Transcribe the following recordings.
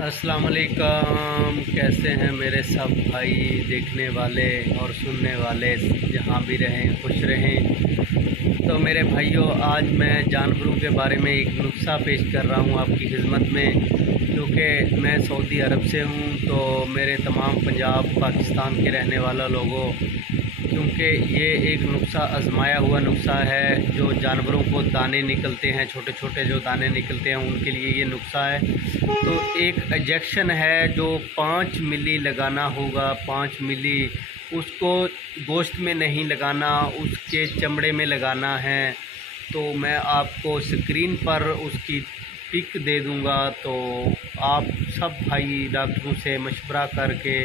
अस्सलाम वालेकुम। कैसे हैं मेरे सब भाई देखने वाले और सुनने वाले, जहाँ भी रहें खुश रहें। तो मेरे भाइयों, आज मैं जानवरों के बारे में एक नुस्खा पेश कर रहा हूँ आपकी खिदमत में, क्योंकि मैं सऊदी अरब से हूँ। तो मेरे तमाम पंजाब पाकिस्तान के रहने वाला लोगों, क्योंकि ये एक नुस्खा आजमाया हुआ नुस्खा है। जो जानवरों को दाने निकलते हैं, छोटे छोटे जो दाने निकलते हैं, उनके लिए ये नुस्खा है। तो एक इंजेक्शन है जो 5 मिली लगाना होगा। 5 मिली उसको गोश्त में नहीं लगाना, उसके चमड़े में लगाना है। तो मैं आपको स्क्रीन पर उसकी पिक दे दूंगा, तो आप सब भाई डॉक्टरों से मशवरा करके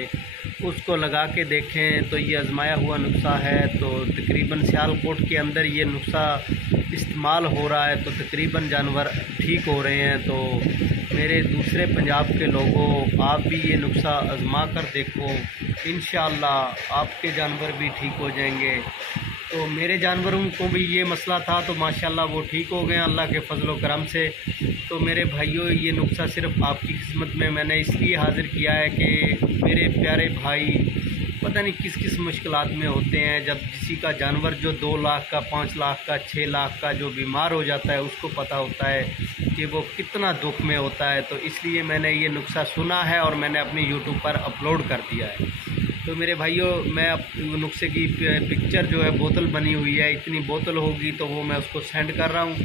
उसको लगा के देखें। तो ये आजमाया हुआ नुस्खा है। तो तकरीबन सियालकोट के अंदर ये नुस्खा इस्तेमाल हो रहा है, तो तकरीबन जानवर ठीक हो रहे हैं। तो मेरे दूसरे पंजाब के लोगों, आप भी ये नुस्खा आजमा कर देखो, इंशाअल्लाह आपके जानवर भी ठीक हो जाएंगे। तो मेरे जानवरों को भी ये मसला था, तो माशाल्लाह वो ठीक हो गए अल्लाह के फजल व करम से। तो मेरे भाइयों, ये नुस्खा सिर्फ आपकी खिदमत में मैंने इसलिए हाज़िर किया है कि मेरे प्यारे भाई पता नहीं किस किस मुश्किलात में होते हैं। जब किसी का जानवर जो 2 लाख का, 5 लाख का, 6 लाख का जो बीमार हो जाता है, उसको पता होता है कि वो कितना दुख में होता है। तो इसलिए मैंने ये नुस्खा सुना है और मैंने अपनी यूट्यूब पर अपलोड कर दिया है। तो मेरे भाइयों, मैं नुस्खे की पिक्चर जो है बोतल बनी हुई है, इतनी बोतल होगी तो वो मैं उसको सेंड कर रहा हूँ।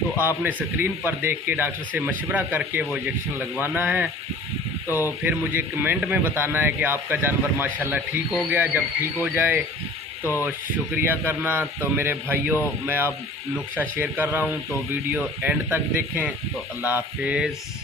तो आपने स्क्रीन पर देख के डॉक्टर से मशवरा करके वो इंजेक्शन लगवाना है। तो फिर मुझे कमेंट में बताना है कि आपका जानवर माशाल्लाह ठीक हो गया। जब ठीक हो जाए तो शुक्रिया करना। तो मेरे भाइयों, मैं अब नुस्खा शेयर कर रहा हूँ, तो वीडियो एंड तक देखें। तो अल्लाह हाफिज़।